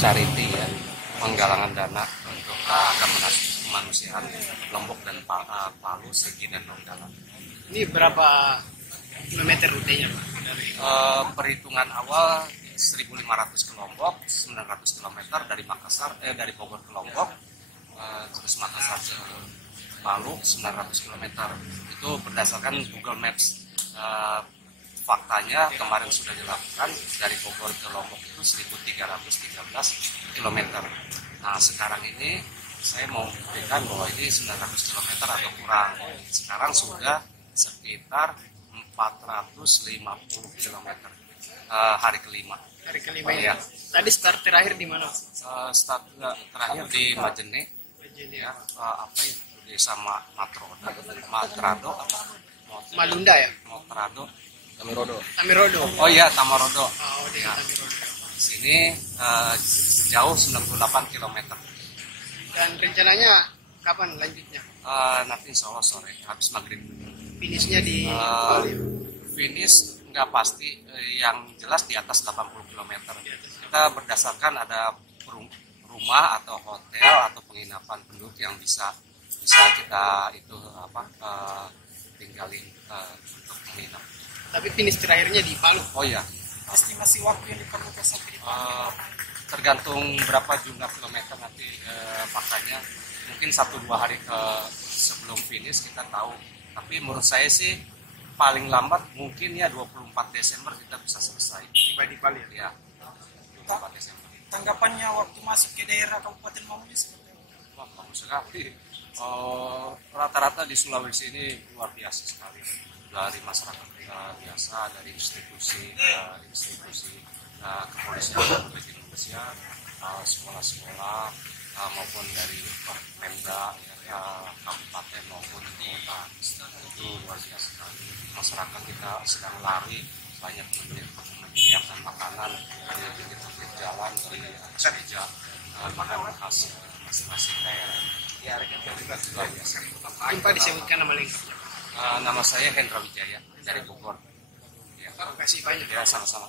charity ya, penggalangan dana untuk kemanusiaan Lombok dan Palu, Sigi dan Donggala. Ini berapa kilometer rutenya Pak? Perhitungan awal 1.500 ke Lombok, 900 km dari Makassar, dari Bogor ke Lombok, terus Makassar ke Palu 900 km. Itu berdasarkan Google Maps. Faktanya kemarin sudah dilakukan dari Bogor ke Lombok itu 1.313 km. Nah sekarang ini saya mau membuktikan bahwa ini 900 km atau kurang. Sekarang sudah sekitar 450 km hari kelima. Hari kelima ya. Tadi start terakhir di mana? Start terakhir di Majene. Ya, apa ya? Desa Matrado apa? Malunda ya? Matrado. Tamirodo. Oh iya, Tamarodo. Oh, di Ya. Tamirodo. Sini sejauh 98 km. Dan rencananya kapan lanjutnya? Nanti insya Allah sore, habis maghrib. Finishnya di Finish nggak pasti, yang jelas di atas 80 km. Kita berdasarkan ada rumah atau hotel atau penginapan penduduk yang bisa kita itu tinggalin untuk menginap. tapi finish terakhirnya di Palu. Oh iya. Estimasi waktu yang diperlukan sampai di Palu. Tergantung berapa jumlah kilometer nanti faktanya. Mungkin 1-2 hari sebelum finish kita tahu. Tapi menurut saya sih paling lambat mungkin ya 24 Desember kita bisa selesai. Tiba di Palu ya. 24 Desember. Tanggapannya waktu masuk ke daerah Kabupaten Mamuju seperti apa? Wah, bagus sekali. Rata-rata di Sulawesi ini luar biasa sekali. Dari masyarakat biasa, dari institusi kepolisian Republik Indonesia, sekolah-sekolah maupun dari Pemda kabupaten maupun kota, itu luar biasa sekali. Masyarakat kita sedang lari, banyak menyediakan makanan di pinggir jalan, di meja makanan khas masing-masing daerah. Ya, juga luar biasa. Pak disebutkan nama lengkapnya. Nama saya Hendra Wijaya dari Bogor. Terima kasih banyak. Ya, sama-sama.